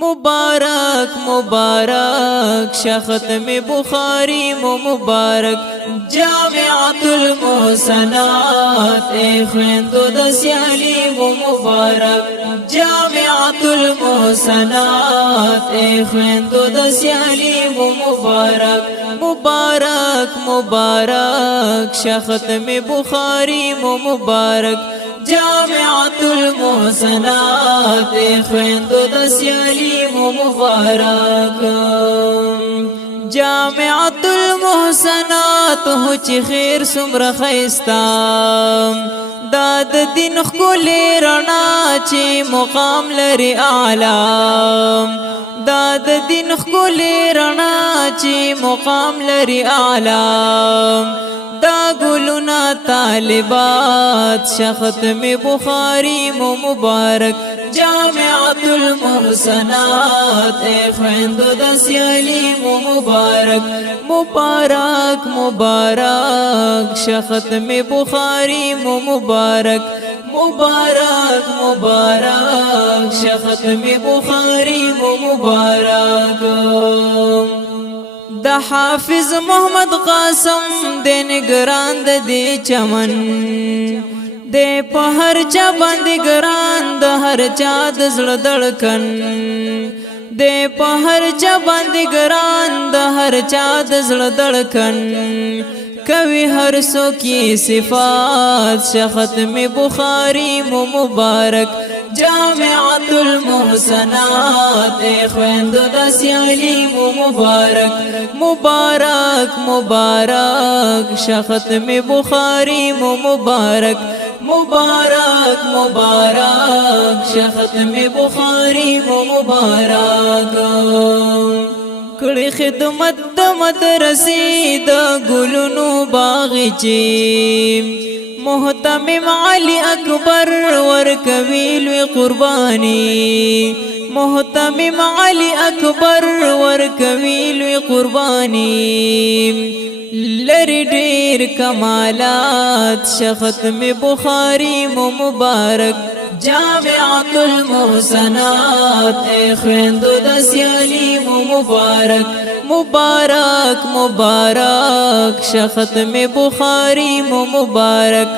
مبارک مبارک شاه ختم بخاری مبارک جامعۃ المحسنات خویندو د سیالی مبارک جامعۃ المحسنات خویندو د سیالی مبارک مبارک مبارک شاه ختم بخاری مبارک جامعۃ المحسنات خویندو د سیالی مبارک جامعۃ المحسنات هو چې خیر سمره خیستا داد دین خلی رڼا چې مقام لري اعلی داد دین خلی رڼا چې مقام لري اعلی دا گلونا طالبات شاه ختم بخاری مبارک جامعۃ المحسنات خویندو د سیالی مبارک مبارک مبارک شاه ختم بخاری مبارک مبارک مبارک شاه ختم بخاری مبارک د حافظ محمد قاسم د نگران د دی چمن د په هر چا باندې ګران د هر چا د زړه دړکن د په هر چا باندې ګران د هر چا د زړه دړکن کوي هر څوک صفات شاه ختم بخاری مبارک جامعۃ المحسنات خویندو د سیالی مبارک مبارک مبارک شاه ختم بخاری مبارک مبارک مبارک شاه ختم بخاری مبارک کړي خدمت د مدرسې د ګلونو باغچې محتمم علی اکبر ورکوي لوی قربانی محتمم علی اکبر ورکوي لوی قربانی لری ډیر کمالات شاه ختم بخاری مبارک جامعۃ المحسنات خویندو د سیالی مبارک مبارک مبارک شاه ختم بخاری مبارک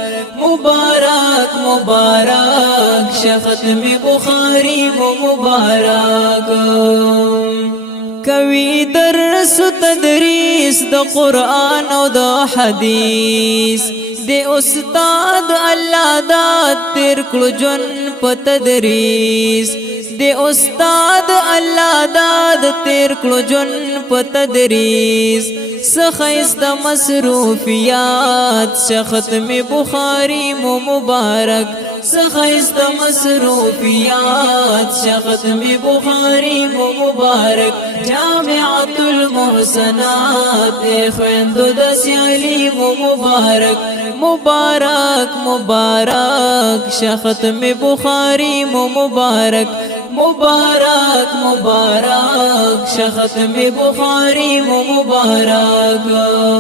مبارک مبارک شاه ختم بخاری مبارک کوي درس تدریس د قرآن او د حدیث د استاد الله داد تیر کړو جون په تدریس د استاد الله داد تیر کړو جون په تدریس سخیست مصروفیات شاه ختم بخاری مبارک سخیست مصروفیات شاه ختم بخاری مبارک جامعۃ المحسنات خویندو د سیالی مبارک مبارک مبارک شاه ختم بخاری مبارک مبارک مبارک شاه ختم بخاری مبارک